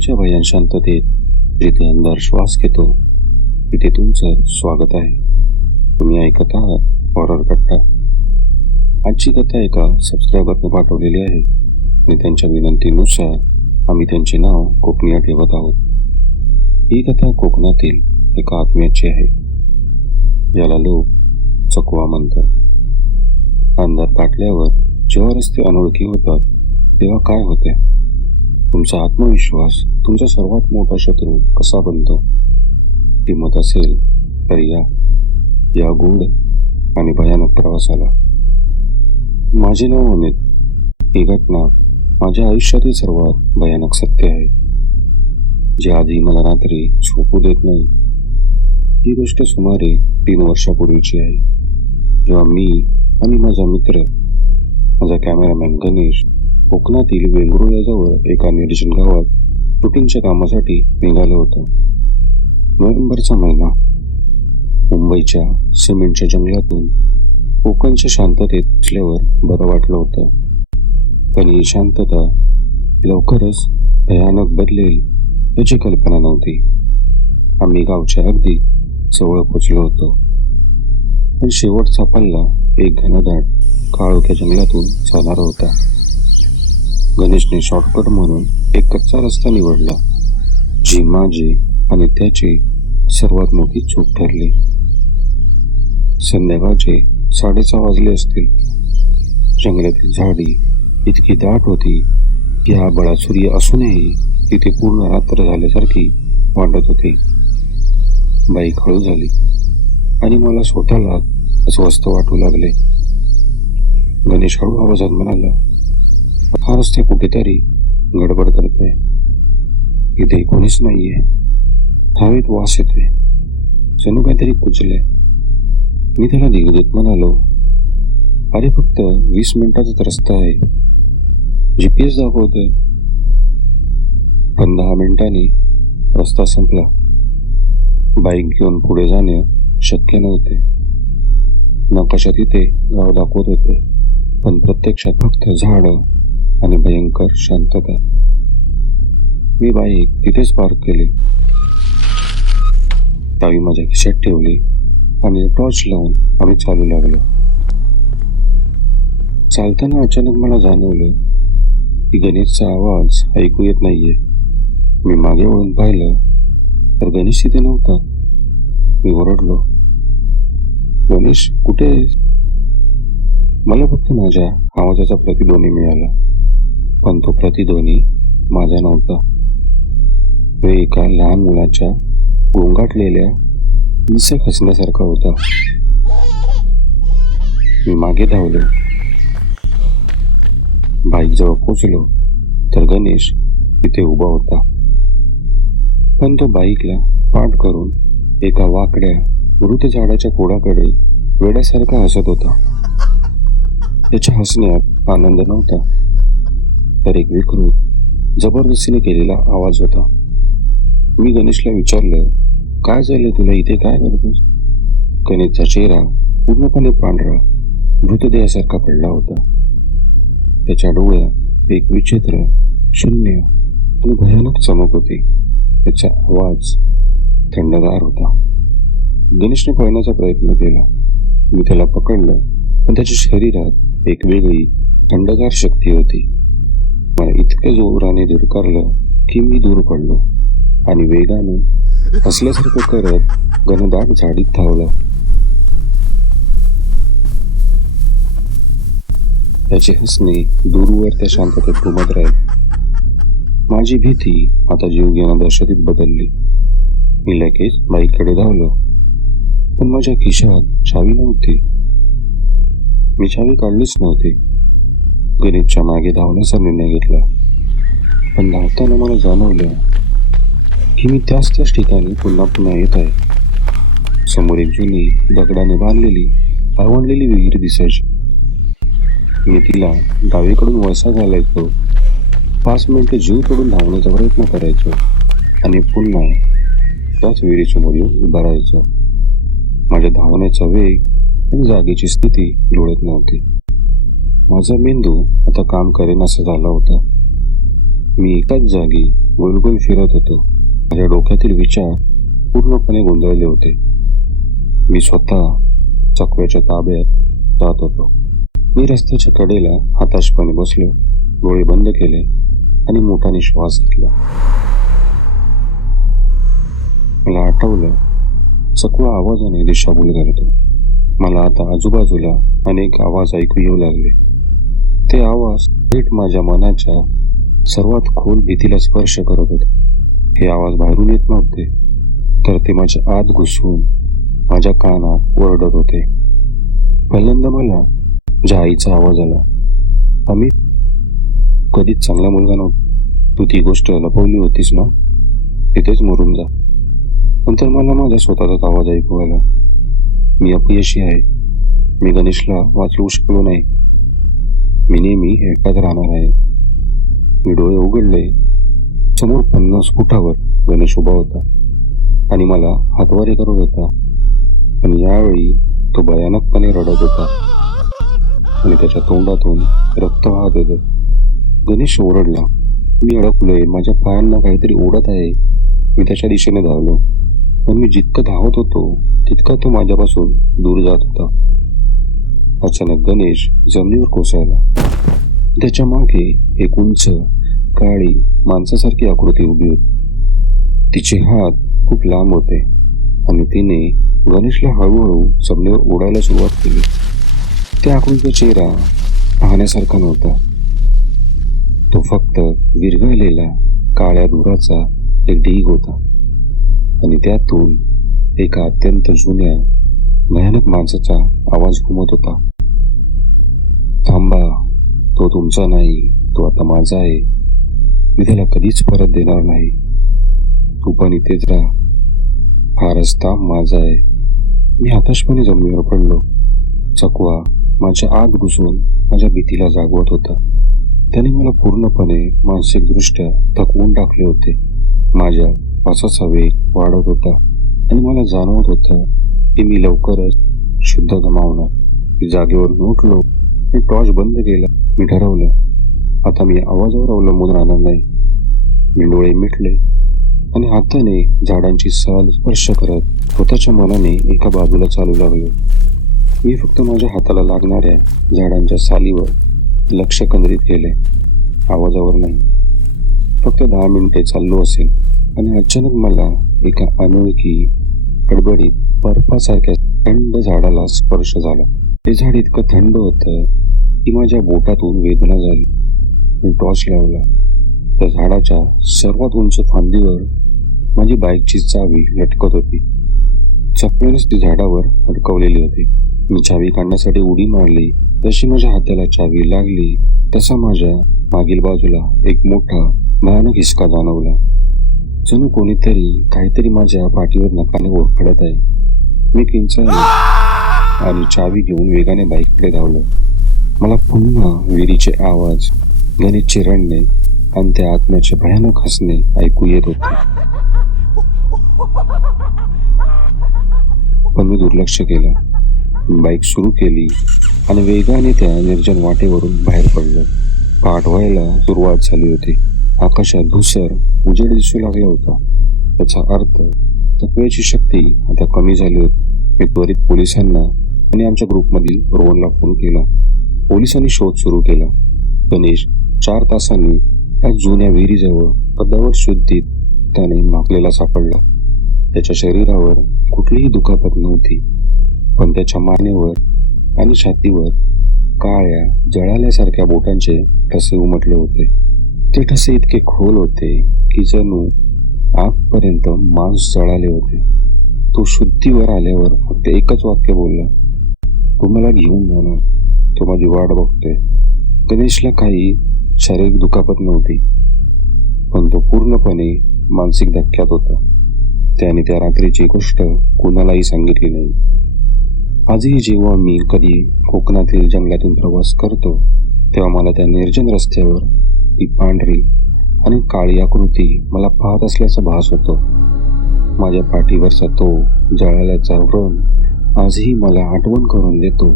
मुंबईच्या भयान शांततेत जिथे अंधार श्वास घेतो तिथे तुमचं स्वागत आहे. तुम्ही ऐकत आहात हॉरर कट्टा. आजची कथा एका सबस्क्रायबरने पाठवलेली आहे. आणि त्यांच्या विनंतीनुसार आम्ही त्यांचे नाव कोकणीया ठेवत आहोत. ही कथा कोकणातील एका आत्म्याची आहे. याला लोक चकवा म्हणतात. अंधार काटल्यावर जेव्हा रस्ते अनोळखी होतात तेव्हा काय होते? तुमचा आत्मविश्वास तुमचा सर्वात मोठा शत्रू कसा बनतो? हिंमत असेल तर या या गूढ आणि भयानक प्रवासाला. माझे नाव अमित. ही घटना माझ्या आयुष्यातील सर्वात भयानक सत्य आहे. जे आधी मला रात्री झोपू देत नाही ही गोष्ट सुमारे तीन वर्षापूर्वीची आहे. जेव्हा मी आणि माझा मित्र माझा कॅमेरामॅन गणेश कोकणातील वेंगुर्ल्याजवळ एका निर्जन गावात शूटिंगच्या कामासाठी निघालो होतो. नोव्हेंबरचा महिना. मुंबईच्या सिमेंटच्या जंगलातून कोकणच्या शांततेत असल्यावर बरं वाटलं होतं. पण ही शांतता लवकरच भयानक बदलेल याची कल्पना नव्हती. आम्ही गावच्या अगदी जवळ पोचलो होतो. पण शेवटचा पल्ला एक घनदाट काळोख्या जंगलातून जाणारा होता. गणेशने शॉर्टकट म्हणून एक कच्चा रस्ता निवडला जी माझी आणि त्याची सर्वात मोठी चूक ठरली. संध्याकाळचे साडेसहा वाजले असतील. जंगलातील झाडी इतकी दाट होती की हा बळा सूर्य असूनही तिथे पूर्ण रात्र झाल्यासारखी वाटत होती. बाईक हळू झाली आणि मला स्वतःला अस्वस्थ वाटू लागले. गणेश हळू आवाजात म्हणाला फारच रस्ता कुठेतरी गडबड करतोय. इथे कोणीच नाहीये. हवेत वास येतोय. जणू काहीतरी कुचले मी त्याला धीर म्हणालो अरे फक्त वीस मिनिटाचाच रस्ता आहे. जी पी एस दाखवतोय. पण दहा मिनिटांनी रस्ता संपला. बाईक घेऊन पुढे जाणे शक्य नव्हते. नकाशात इथे गाव दाखवत होते. पण प्रत्यक्षात फक्त झाडं आणि भयंकर शांतता मी बाईक तिथेच पार्क केली. तावी माझ्या खिशात ठेवली आणि टॉर्च लावून आम्ही चालू लागलो. चालताना अचानक मला जाणवलं की गणेशचा आवाज ऐकू येत नाहीये. मी मागे वळून पाहिलं तर गणेश तिथे नव्हता. मी ओरडलो गणेश कुठे मला फक्त माझ्या आवाजाचा प्रतिध्वनी मिळाला. पण तो प्रतिध्वनी माझा नव्हता. तो एका लहान मुलाच्या गोंगाटलेल्या निसक हसण्यासारखा होता. मी मागे धावलो. बाईक जवळ पोचलो तर गणेश तिथे उभा होता. पण तो बाईकला पाठ करून एका वाकड्या मृत झाडाच्या खोडाकडे वेड्यासारखा हसत होता. त्याच्या हसण्यात आनंद नव्हता. तर एक विकृत जबरदस्तीने केलेला आवाज होता. मी गणेशला विचारलं काय झालं तुला? इथे काय करतोस? गणेशचा चेहरा पूर्णपणे पांढरा मृतदेहासारखा पडला होता. त्याच्या डोळ्यात एक विचित्र शून्य आणि भयानक चमक होती. त्याचा आवाज थंडगार होता. गणेशने पळण्याचा प्रयत्न केला. मी त्याला पकडलं पण त्याच्या शरीरात एक वेगळी थंडगार शक्ती होती. मला इतक्या जोराने धडकारलं की मी दूर पडलो आणि वेगाने हसल्यासारखं करत घनदाट झाडीत धावला. त्याचे हसणे दूरवर त्या शांततेत घुमत राहील. माझी भीती आता जीवघेणा दहशतीत बदलली. मी लगेच बाईककडे धावलो. पण माझ्या खिशात चावी नव्हती. मी चावी काढलीच नव्हती. गणेशच्या मागे धावण्याचा निर्णय घेतला. पण धावताना मला जाणवलं की मी त्याच त्याच ठिकाणी पुन्हा पुन्हा येत आहे. समोर एक जुनी दगडाने बांधलेली आवडलेली विहीर दिसायची. मी तिला डावीकडून वळसा घालायचो. पाच मिनिटं जीव तोडून धावण्याचा प्रयत्न करायचो आणि पुन्हा त्याच विहिरीसमोर येऊन उभा राहायचो. माझ्या धावण्याचा वेग आणि जागेची स्थिती जुळत नव्हती. माझा मेंदू आता काम करेन असं झाला होता. मी एकाच जागी गोलगोल फिरत होतो. माझ्या डोक्यातील विचार पूर्णपणे गोंधळले होते. मी स्वतः चकव्याच्या ताब्यात जात होतो. मी रस्त्याच्या कडेला हाताशपणे बसलो डोळे बंद केले आणि मोठाने श्वास घेतला. मला आठवलं चकवा आवाजाने दिशाभूल करतो मला आता आजूबाजूला अनेक आवाज ऐकू येऊ लागले. ते आवाज थेट माझ्या मनाच्या सर्वात खोल भीतीला स्पर्श करत होते. हे आवाज बाहेरून येत नव्हते तर ते माझ्या आत घुसून माझ्या कानात ओरडत होते. पहिल्यांदा मला माझ्या आईचा आवाज आला अमित कधीच चांगला मुलगा नव्हता. तू ती गोष्ट लपवली होतीस ना? तिथेच मरून जा. नंतर मला माझ्या स्वतःचाच आवाज ऐकू आला. मी अपयशी आहे. मी गणेशला वाचवू शकलो नाही. मी नेहमी एकटाच राहणार आहे. मी डोळे उघडले. समोर पन्नास फुटावर गणेश उभा होता आणि मला हातवारे करत होता. पण यावेळी तो भयानकपणे रडत होता आणि त्याच्या तोंडातून रक्त वाहत होतं. गणेश ओरडला मी अडकलोय. माझ्या पायांना काहीतरी ओढत आहे. मी त्याच्या दिशेने धावलो. पण मी जितकं धावत होतो तितका तो माझ्यापासून दूर जात होता. अचानक गणेश जमिनीवर कोसळला त्याच्यामागे एक उंच काळी माणसासारखी आकृती उभी होती तिचे हात खूप लांब होते आणि तिने गणेशला हळूहळू जमिनीवर ओढायला सुरुवात केली त्या आकृतीचा चेहरा पाहण्यासारखा नव्हता तो फक्त विरघळलेला काळ्या धुराचा एक ढीग होता आणि त्यातून एका अत्यंत जुन्या भयानक माणसाचा आवाज घुमत होता थांबा. तो तुमचा नाही तो आता माझा आहे. मी त्याला कधीच परत देणार नाही. तू पण इथेच राहा. हा रस्ता माझा आहे. मी हताशपणे जमिनीवर पडलो. चकवा माझ्या आत घुसून माझ्या भीतीला जागवत होता. त्याने मला पूर्णपणे मानसिकदृष्ट्या थकवून टाकले होते. माझ्या पासाचा वेग वाढत होता आणि मला जाणवत होतं की मी लवकरच शुद्ध गमावणार. मी जागेवर उठलो. मी टॉर्च बंद केला. मी ठरवलं आता मी आवाजावर अवलंबून राहणार नाही. मी डोळे मिटले आणि हाताने झाडांची साल स्पर्श करत स्वतःच्या मनाने एका बाजूला चालू लागलो. मी फक्त माझ्या हाताला लागणाऱ्या झाडांच्या सालीवर लक्ष केंद्रित केले. आवाजावर नाही. फक्त दहा मिनिटे चाललो असेल आणि अचानक मला एका अनोळखी गडबडीत बर्फासारख्या थंड झाडाला स्पर्श झाला. ते झाड इतकं थंड होतं की माझ्या बोटातून वेदना झाली. मी टॉर्च लावला. त्या झाडाच्या सर्वात उंच फांदीवर माझी बाईकची चावी लटकत होती. चपल्यानेच ती झाडावर अडकवलेली होती. मी चावी काढण्यासाठी उडी मारली. जशी माझ्या हाताला चावी लागली तसा माझ्या मागील बाजूला एक मोठा भयानक हिसका जाणवला. जणू कोणीतरी काहीतरी माझ्या पाठीवर नकाने ओरखडत आहे. मी किंचाळलो आणि चावी घेऊन वेगाने बाईककडे धावलो. मला पुन्हा विहिरीचे आवाज गणेशचे चिरडणे आणि त्या आत्म्याचे भयानक हसणे ऐकू येत होते. पण मी दुर्लक्ष केलं. बाईक सुरू केली आणि वेगाने त्या निर्जन वाटेवरून बाहेर पडलो. पाठ व्हायला सुरुवात झाली होती. आकाशात धुसर उजेड दिसू लागला होता. त्याचा अर्थ तत्वाची शक्ती आता कमी झाली होती. मी त्वरित पोलिसांना त्याने आमच्या ग्रुपमधील रोहनला फोन केला. पोलिसांनी शोध सुरू केला. गणेश चार तासांनी त्या जुन्या विहिरीजवळ पदावर शुद्धीत त्याने माकलेला सापडला. त्याच्या शरीरावर कुठलीही दुखापत नव्हती पण त्याच्या मानेवर आणि छातीवर काळ्या जळाल्यासारख्या बोटांचे ठसे उमटले होते. ते ठसे इतके खोल होते की जणू आगपर्यंत मांस जळाले होते. तो शुद्धीवर आल्यावर फक्त एकच वाक्य बोलला. तुम्हाला मला घेऊन जाणार. तो माझी वाट बघतोय गणेशला काही शारीरिक दुखापत नव्हती पण तो पूर्णपणे मानसिक धक्क्यात होता. त्याने त्या रात्रीची गोष्ट कुणालाही सांगितली नाही. आजही जेव्हा मी कधी कोकणातील जंगलातून प्रवास करतो तेव्हा मला त्या निर्जन रस्त्यावर ती पांढरी आणि काळी आकृती मला पाहत असल्याचा भास होतो. माझ्या पाठीवरचा तो जळाल्याचा व्रण आजही मला आठवण करून देतो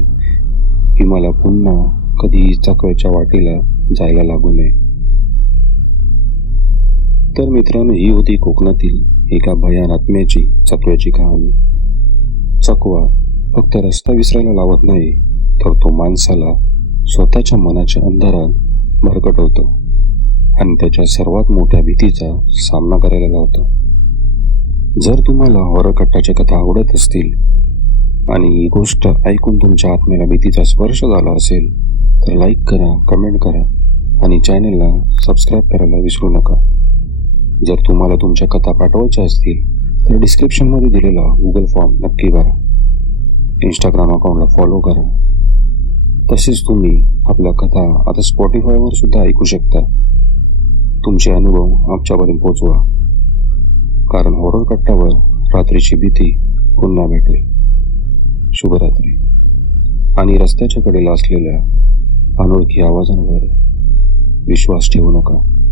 की मला पुन्हा कधी चकव्याच्या वाटेला जायला लागू नये. तर मित्रांनो ही होती कोकणातील एका भयान आत्म्याची चकव्याची कहाणी. चकवा फक्त रस्ता विसरायला लावत नाही तर तो माणसाला स्वतःच्या मनाच्या अंधारात भरकटवतो आणि त्याच्या सर्वात मोठ्या भीतीचा सामना करायला लावतो. जर तुम्हाला हॉरर कट्टाच्या कथा आवडत असतील आणि ही गोष्ट ऐकून तुमच्या आत्म्याला भीतीचा स्पर्श झाला असेल तर लाईक करा कमेंट करा आणि चॅनलला सबस्क्राईब करायला विसरू नका. जर तुम्हाला तुमच्या कथा पाठवायच्या असतील तर डिस्क्रिप्शनमध्ये दिलेला गुगल फॉर्म नक्की भरा. इंस्टाग्राम अकाउंटला फॉलो करा. तसेच तुम्ही आपल्या कथा आता स्पॉटीफायवर सुद्धा ऐकू शकता. तुमचे अनुभव आमच्यापर्यंत पोचवा कारण हॉरर कट्टावर रात्रीची भीती पुन्हा भेटेल. शुभरात्री. आणि रस्त्याच्या कडेला असलेल्या अनोळखी आवाजांवर विश्वास ठेवू नका.